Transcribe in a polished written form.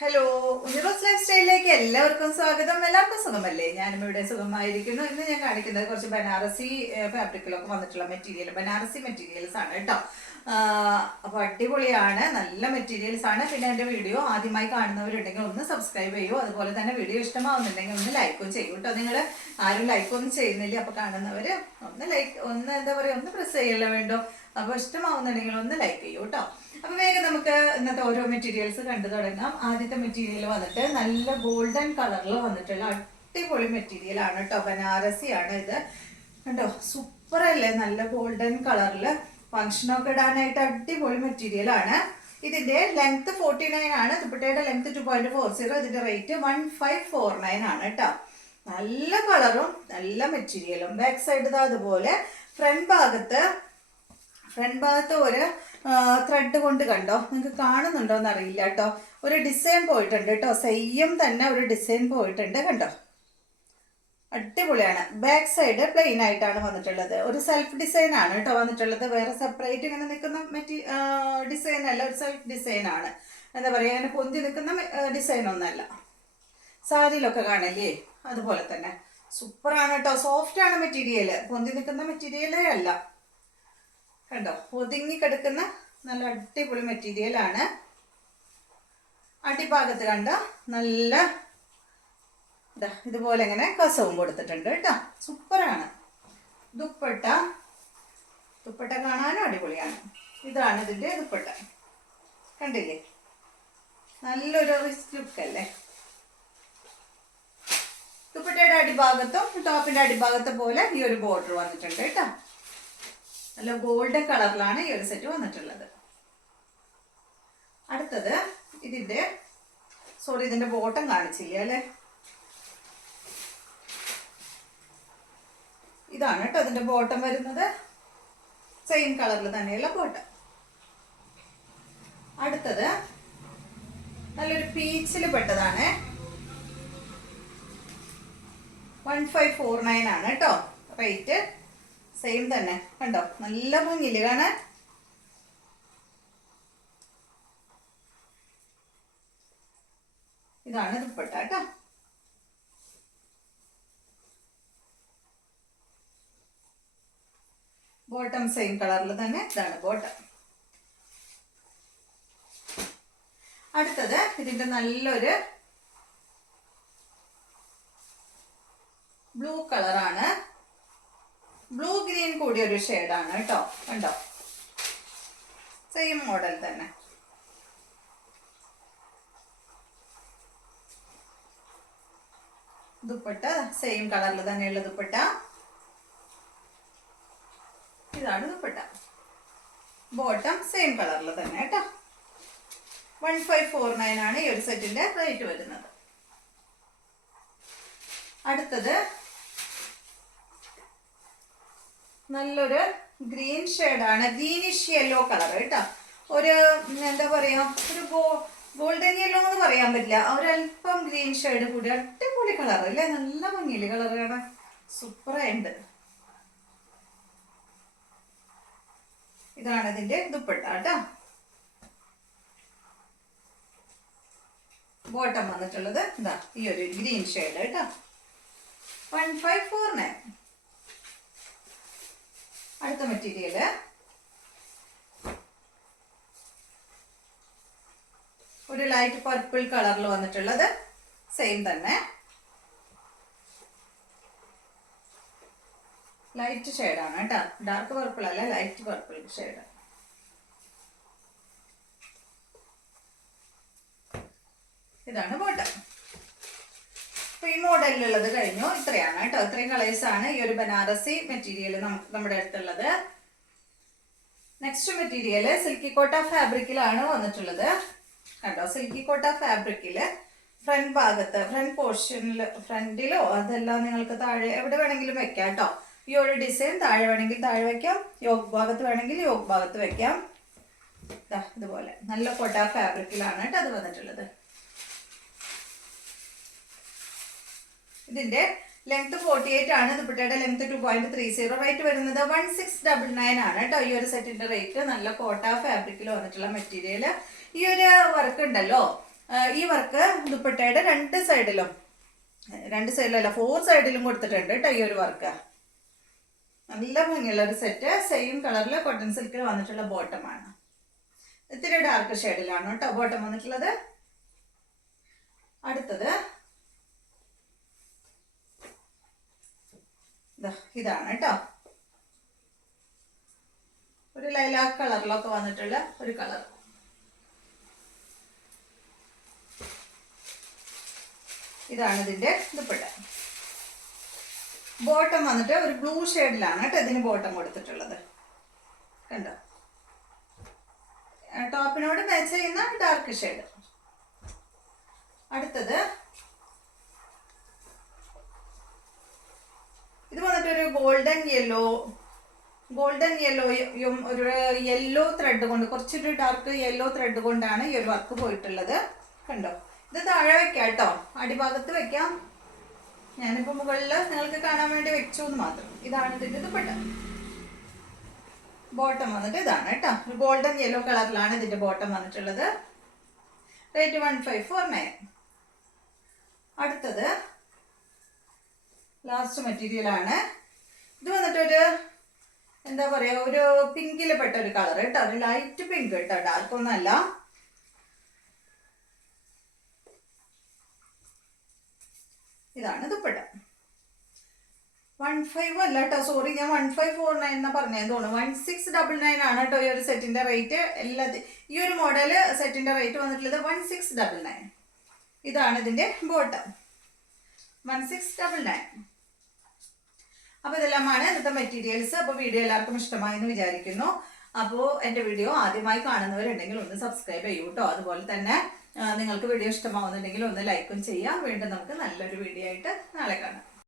Hello, ഉനിറോസ് life സ്റ്റൈലിലേക്ക് എല്ലാവർക്കും സ്വാഗതം. എല്ലാവർക്കും സുഖമല്ലേ? ഞാനും ഇവിടെ സുഖമായിരിക്കുന്നു. ഇന്ന് ഞാൻ കാണിക്കുന്നത് കുറച്ച് ബനാറസി ഫാബ്രിക്കിലൊക്കെ വന്നിട്ടുള്ള മെറ്റീരിയൽ, ബനാറസി മെറ്റീരിയൽസ് ആണ് കേട്ടോ. അപ്പോൾ അടിപൊളിയാണ്, നല്ല മെറ്റീരിയൽസ് ആണ്. പിന്നെ എൻ്റെ വീഡിയോ ആദ്യമായി കാണുന്നവരുണ്ടെങ്കിൽ ഒന്ന് സബ്സ്ക്രൈബ് ചെയ്യൂ. അതുപോലെ തന്നെ വീഡിയോ ഇഷ്ടമാവുന്നുണ്ടെങ്കിൽ ഒന്ന് ലൈക്കും ചെയ്യൂ കേട്ടോ. നിങ്ങൾ ആരും ലൈക്കൊന്നും ചെയ്യുന്നില്ല, അപ്പോൾ കാണുന്നവർ ഒന്ന് എന്താ പറയുക, ഒന്ന് പ്രസ് ചെയ്യല്ല വേണ്ടോ. അപ്പോൾ ഇഷ്ടമാവുന്നുണ്ടെങ്കിൽ ഒന്ന് ലൈക്ക് ചെയ്യൂ കേട്ടോ. അപ്പൊ വേഗം നമുക്ക് ഇന്നത്തെ ഓരോ മെറ്റീരിയൽസ് കണ്ടു തുടങ്ങാം. ആദ്യത്തെ മെറ്റീരിയൽ വന്നിട്ട് നല്ല ഗോൾഡൻ കളറിൽ വന്നിട്ടുള്ള അടിപൊളി മെറ്റീരിയൽ ആണ് കേട്ടോ. ബനാറസി ആണ് ഇത്. കണ്ടോ, സൂപ്പർ അല്ലേ? നല്ല ഗോൾഡൻ കളറില് ഫംഗ്ഷനൊക്കെ ഇടാനായിട്ട് അടിപൊളി മെറ്റീരിയൽ ആണ്. ഇതിന്റെ ലെങ്ത് 49 ആണ്. ദുപ്പട്ടയുടെ ലെങ്ത് 2.40. ഇതിന്റെ റേറ്റ് 1549 ആണ് കേട്ടോ. നല്ല കളറും നല്ല മെറ്റീരിയലും. ബാക്ക് സൈഡ് അതുപോലെ ഫ്രണ്ട് ഭാഗത്ത് ഒരു ത്രെഡ് കൊണ്ട് കണ്ടോ, നിങ്ങൾക്ക് കാണുന്നുണ്ടോ എന്ന് അറിയില്ല കേട്ടോ. ഒരു ഡിസൈൻ പോയിട്ടുണ്ട് കേട്ടോ. സെയിം തന്നെ ഒരു ഡിസൈൻ പോയിട്ടുണ്ട് കണ്ടോ. അടിപൊളിയാണ്. ബാക്ക് സൈഡ് പ്ലെയിൻ ആയിട്ടാണ് വന്നിട്ടുള്ളത്. ഒരു സെൽഫ് ഡിസൈൻ ആണ് കേട്ടോ വന്നിട്ടുള്ളത്. വേറെ സെപ്പറേറ്റ് ഇങ്ങനെ നിൽക്കുന്ന ഡിസൈൻ അല്ല, ഒരു സെൽഫ് ഡിസൈൻ ആണ്. എന്താ പറയുക, അങ്ങനെ പൊന്തി നിൽക്കുന്ന ഡിസൈൻ ഒന്നല്ല. സാരിയിലൊക്കെ കാണില്ലേ, അതുപോലെ തന്നെ സൂപ്പറാണ് കേട്ടോ. സോഫ്റ്റ് ആണ് മെറ്റീരിയൽ, പൊന്തി നിൽക്കുന്ന മെറ്റീരിയലേ അല്ല. കണ്ടോ, ഒതുങ്ങി കിടക്കുന്ന നല്ല അടിപൊളി മെറ്റീരിയൽ ആണ്. അടിഭാഗത്ത് കണ്ട നല്ല ഇതുപോലെ ഇങ്ങനെ കസവും കൊടുത്തിട്ടുണ്ട് കേട്ടോ. സൂപ്പറാണ്. ദുപ്പട്ട കാണാനും അടിപൊളിയാണ്. ഇതാണ് ഇതിന്റെ ദുപ്പട്ട. കണ്ടില്ലേ, നല്ലൊരു റിച്ച് ലുക്ക് അല്ലേ. ദുപ്പട്ടയുടെ അടിഭാഗത്തും ടോപ്പിന്റെ അടിഭാഗത്തും പോലെ ഈ ഒരു ബോർഡർ വന്നിട്ടുണ്ട് കേട്ടോ. നല്ല ഗോൾഡൻ കളറിലാണ് ഈ ഒരു സെറ്റ് വന്നിട്ടുള്ളത്. അടുത്തത് ഇതിന്റെ ബോട്ടം കാണിച്ചില്ല അല്ലെ. ഇതാണ് കേട്ടോ ഇതിന്റെ ബോട്ടം വരുന്നത്. സെയിം കളറിൽ തന്നെയുള്ള ബോട്ടം. അടുത്തത് നല്ലൊരു പീച്ചിൽ പെട്ടതാണ്. 1549 ആണ് കേട്ടോ റേറ്റ്. സെയിം തന്നെ കണ്ടോ, നല്ല ഭംഗിയില് കാണാൻ. ഇതാണ് ദുപ്പട്ട കേട്ടോ. ബോട്ടം സെയിം കളറിൽ തന്നെ. ഇതാണ് ബോട്ടം. അടുത്തത് ഇതിന്റെ നല്ലൊരു ബ്ലൂ കളറാണ്. ബ്ലൂ ഗ്രീൻ കൂടിയ ഒരു ഷെയ്ഡാണ് കേട്ടോ. കണ്ടോ, സെയിം മോഡൽ തന്നെ. ദുപ്പട്ട സെയിം കളറിൽ തന്നെയുള്ള ദുപ്പട്ട. ഇതാണ് ദുപ്പട്ട. ബോട്ടം സെയിം കളറിൽ തന്നെ കേട്ടോ. 1549 ആണ് ഈ ഒരു സെറ്റിന്റെ റേറ്റ് വരുന്നത്. അടുത്തത് നല്ലൊരു ഗ്രീൻ ഷെയ്ഡാണ്. ഗ്രീനിഷ് യെല്ലോ കളർ കേട്ടോ. ഒരു എന്താ പറയാ, ഒരു ഗോൾഡൻ യെല്ലോ എന്ന് പറയാൻ പറ്റില്ല, ഒരല്പം ഗ്രീൻ ഷെയ്ഡ് കൂടി. അടിപൊളി കളർ അല്ലേ, നല്ല ഭംഗിയില് കളർ കാണാൻ. സൂപ്പറായിട്ടുണ്ട്. ഇതാണ് ഇതിന്റെ ദുപ്പട്ട കേട്ടോ. ബോട്ടം വന്നിട്ടുള്ളത് ഇതാ ഈ ഒരു ഗ്രീൻ ഷെയ്ഡ് കേട്ടോ. 1549. അടുത്ത മെറ്റീരിയല് ഒരു ലൈറ്റ് പർപ്പിൾ കളറിൽ വന്നിട്ടുള്ളത്. സെയിം തന്നെ ലൈറ്റ് ഷെയ്ഡാണ് കേട്ടോ. ഡാർക്ക് പർപ്പിൾ അല്ല, ലൈറ്റ് പർപ്പിൾ ഷെയ്ഡ്. ഇതാണ് ബോട്ടം. അപ്പൊ ഈ മോഡലിലുള്ളത് കഴിഞ്ഞു. ഇത്രയാണ് കേട്ടോ. ഇത്രയും കളേഴ്സ് ആണ് ഈ ഒരു ബനാറസി മെറ്റീരിയൽ നമ്മുടെ അടുത്തുള്ളത്. നെക്സ്റ്റ് മെറ്റീരിയൽ സിൽക്കി കോട്ട ഫാബ്രിക്കിലാണ് വന്നിട്ടുള്ളത്. കണ്ടോ, സിൽക്കി കോട്ട ഫാബ്രിക്കില് ഫ്രണ്ട് പോർഷനിൽ, ഫ്രണ്ടിലോ അതെല്ലാം നിങ്ങൾക്ക് താഴെ എവിടെ വേണമെങ്കിലും വെക്കാം കേട്ടോ. ഈ ഒരു ഡിസൈൻ താഴെ വേണമെങ്കിൽ താഴെ വെക്കാം, യോഗ് ഭാഗത്ത് വേണമെങ്കിൽ യോഗ് ഭാഗത്ത് വെക്കാം. ഇതുപോലെ നല്ല കോട്ട ഫാബ്രിക്കിലാണ് കേട്ടോ അത് വന്നിട്ടുള്ളത്. ഇതിന്റെ ലെങ്ത് 48 ആണ്. ദുപ്പട്ടയുടെ ലെങ്ത് 2.30. റേറ്റ് വരുന്നത് 1699 ആണ് കേട്ടോ ഈ ഒരു സെറ്റിന്റെ റേറ്റ്. നല്ല കോട്ട ഫാബ്രിക്കിൽ വന്നിട്ടുള്ള മെറ്റീരിയൽ. ഈ ഒരു വർക്ക് ഉണ്ടല്ലോ, ഈ വർക്ക് ദുപ്പട്ടയുടെ രണ്ട് സൈഡിലല്ല 4 സൈഡിലും കൊടുത്തിട്ടുണ്ട് കേട്ടോ ഈ ഒരു വർക്ക്. നല്ല ഭംഗിയുള്ള ഒരു സെറ്റ്. സെയിം കളറിൽ കോട്ടൺ സിൽക്കിൽ വന്നിട്ടുള്ള ബോട്ടമാണ്. ഇത്തിരി ഡാർക്ക് ഷെയ്ഡിലാണ് കേട്ടോ ബോട്ടം വന്നിട്ടുള്ളത്. അടുത്തത് ഇതാണ് കേട്ടോ. ഒരു ലൈലാക്ക് കളറിലൊക്കെ വന്നിട്ടുള്ള ഒരു കളർ. ഇതാണ് ഇതിന്റെ ദുപ്പട്ട. ബോട്ടം വന്നിട്ട് ഒരു ബ്ലൂ ഷെയ്ഡിലാണ് കേട്ടോ ഇതിന് ബോട്ടം കൊടുത്തിട്ടുള്ളത്. കണ്ടോ, ടോപ്പിനോട് മാച്ച് ചെയ്യുന്ന ഡാർക്ക് ഷെയ്ഡ്. അടുത്തത് ഇത് വന്നിട്ട് ഒരു ഗോൾഡൻ യെല്ലോയും ഒരു യെല്ലോ ത്രെഡ് കൊണ്ട്, കുറച്ചൊരു ഡാർക്ക് യെല്ലോ ത്രെഡ് കൊണ്ടാണ് ഈ ഒരു വർക്ക് പോയിട്ടുള്ളത്. കണ്ടോ, ഇത് താഴെ വെക്കാം കേട്ടോ, അടിഭാഗത്ത് വെക്കാം. ഞാനിപ്പോൾ മുകളിൽ നിങ്ങൾക്ക് കാണാൻ വേണ്ടി വെച്ചു എന്ന് മാത്രം. ഇതാണ് ഇതിൻ്റെ ദുപ്പട്ട. ബോട്ടം വന്നിട്ട് ഇതാണ് കേട്ടോ, ഗോൾഡൻ യെല്ലോ കളറിലാണ് ഇതിൻ്റെ ബോട്ടം വന്നിട്ടുള്ളത്. റേറ്റ് 1549. അടുത്തത് ലാസ്റ്റ് മെറ്റീരിയലാണ്. ഇത് വന്നിട്ടൊരു എന്താ പറയുക, ഒരു പിങ്കിൽ പെട്ട ഒരു കളർ കേട്ടോ, ഒരു ലൈറ്റ് പിങ്ക് കേട്ടോ, ഡാർക്ക് ഒന്നല്ല. ഇതാണ് ദുപ്പട്ട. 15 അല്ല കേട്ടോ, സോറി, ഞാൻ 1549 എന്നാ പറഞ്ഞതെന്ന് തോന്നുന്നു. 1699 ആണ് കേട്ടോ ഈ ഒരു സെറ്റിന്റെ റേറ്റ്. ഈ ഒരു മോഡൽ സെറ്റിന്റെ റേറ്റ് വന്നിട്ടുള്ളത് 1699. ഇതാണ് ഇതിന്റെ ബോട്ടം, 1699. അപ്പോൾ ഇതെല്ലാമാണ് ഇന്നത്തെ മെറ്റീരിയൽസ്. അപ്പോൾ വീഡിയോ എല്ലാവർക്കും ഇഷ്ടമായി എന്ന് വിചാരിക്കുന്നു. അപ്പോൾ എൻ്റെ വീഡിയോ ആദ്യമായി കാണുന്നവരുണ്ടെങ്കിൽ ഒന്ന് സബ്സ്ക്രൈബ് ചെയ്യൂ കേട്ടോ. അതുപോലെ തന്നെ നിങ്ങൾക്ക് വീഡിയോ ഇഷ്ടമാവുന്നുണ്ടെങ്കിൽ ഒന്ന് ലൈക്കും ചെയ്യാം. വീണ്ടും നമുക്ക് നല്ലൊരു വീഡിയോ ആയിട്ട് നാളെ കാണാം.